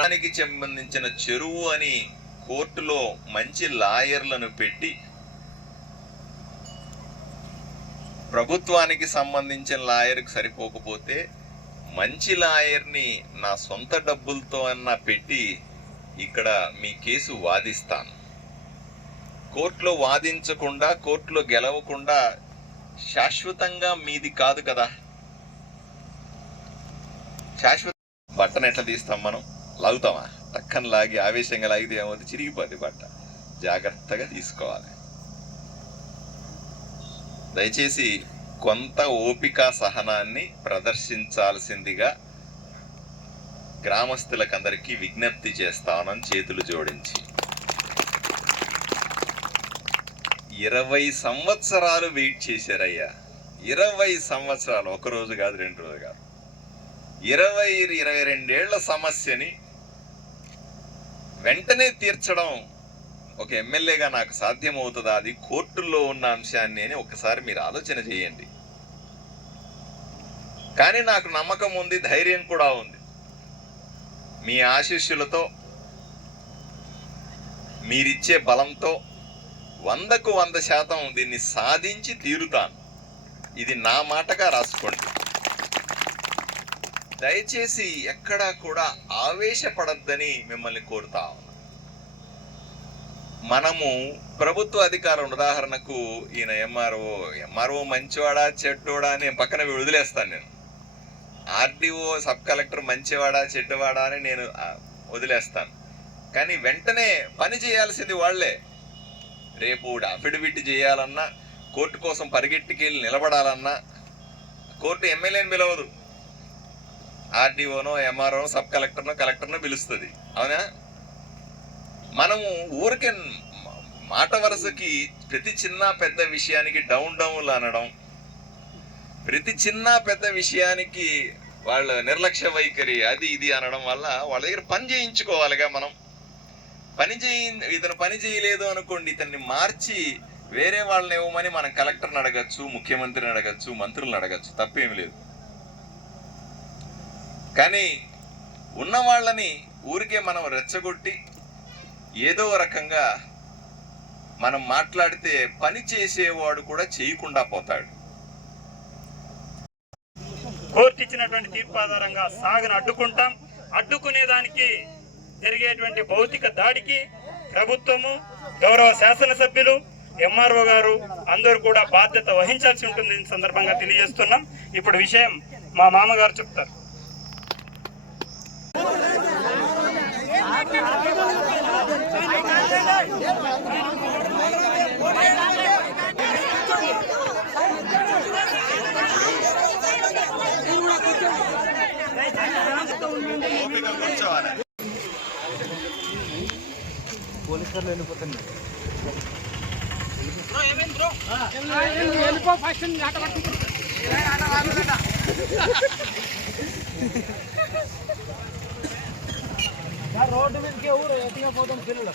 మనకి సంబంధించిన చెరువు అని కోర్టులో మంచి లాయర్లను పెట్టి ప్రభుత్వానికి సంబంధించిన లాయర్కి సరిపోకపోతే మంచి లాయర్ని నా సొంత డబ్బులతో అన్నా పెట్టి ఇక్కడ మీ కేసు వాదిస్తాను. కోర్టులో వాదించకుండా, కోర్టులో గెలవకుండా శాశ్వతంగా మీది కాదు కదా. శాశ్వత బట్టను ఎట్లా తీస్తాం మనం? లాగుతామా? టక్కన లాగి ఆవేశంగా లాగితే ఏమవుతుంది? చిరిగిపోద్ది బట్ట. జాగ్రత్తగా తీసుకోవాలి. దయచేసి కొంత ఓపిక సహనాన్ని ప్రదర్శించాల్సిందిగా గ్రామస్తులకందరికీ విజ్ఞప్తి చేస్తానని చేతులు జోడించి. 20 సంవత్సరాలు వెయిట్ చేశారయ్యా. 20 సంవత్సరాలు, ఒక రోజు కాదు, 2 రోజులు కాదు, 22 ఏళ్ల సమస్యని వెంటనే తీర్చడం ఒక ఎమ్మెల్యేగా నాకు సాధ్యమవుతుందా? అది కోర్టుల్లో ఉన్న అంశాన్ని అని ఒకసారి మీరు ఆలోచన చేయండి. కానీ నాకు నమ్మకం ఉంది, ధైర్యం కూడా ఉంది. మీ ఆశీస్సులతో, మీరిచ్చే బలంతో 100కు 100% దీన్ని సాధించి తీరుతాను. ఇది నా మాటగా రాసుకోండి. దయచేసి ఎక్కడా కూడా ఆవేశపడద్దని మిమ్మల్ని కోరుతా ఉన్నా. మనము ప్రభుత్వ అధికారం, ఉదాహరణకు ఈయన ఎంఆర్ఓ మంచివాడా చెడ్డోడా అని పక్కన వదిలేస్తాను నేను. ఆర్డీఓ, సబ్ కలెక్టర్ మంచివాడా చెడ్డవాడా అని నేను వదిలేస్తాను. కానీ వెంటనే పని చేయాల్సింది వాళ్లే. రేపు అఫిడవిట్ చేయాలన్నా, కోర్టు కోసం పరిగెట్టుకెళ్ళి నిలబడాలన్నా కోర్టు ఎమ్మెల్యేని పిలవదు, ఆర్డీఓనో, ఎంఆర్ఓనో, సబ్ కలెక్టర్నో, కలెక్టర్నో పిలుస్తుంది. అవునా? మనము ఊరికే మాట వరుసకి ప్రతి చిన్న పెద్ద విషయానికి డౌన్లు అనడం, ప్రతి చిన్న పెద్ద విషయానికి వాళ్ళ నిర్లక్ష్య వైఖరి అది ఇది అనడం వల్ల వాళ్ళ దగ్గర పని చేయించుకోవాలిగా. మనం ఇతను పని చేయలేదు అనుకోండి, ఇతన్ని మార్చి వేరే వాళ్ళని ఇవ్వమని మనం కలెక్టర్ని అడగచ్చు, ముఖ్యమంత్రిని అడగచ్చు, మంత్రులను అడగచ్చు, తప్పేమి లేదు. కానీ ఉన్న వాళ్ళని ఊరికే మనం రెచ్చగొట్టి ఏదో రకంగా మనం మాట్లాడితే పని చేసేవాడు కూడా చేయకుండా పోతాడు. కోర్టు ఇచ్చినటువంటి తీర్పు ఆధారంగా సాగును అడ్డుకుంటాం. అడ్డుకునేదానికి జరిగేటువంటి భౌతిక దాడికి ప్రభుత్వము, గౌరవ శాసనసభ్యులు, ఎంఆర్ఓ గారు అందరూ కూడా బాధ్యత వహించాల్సి ఉంటుంది సందర్భంగా తెలియజేస్తున్నాం. ఇప్పుడు విషయం మా మామగారు చెప్తారు. పోలీసులు వెళ్ళిపోతుంది. రోడ్డు మీదకి ఊరు ఎట్లా పోతాం పిల్లలు.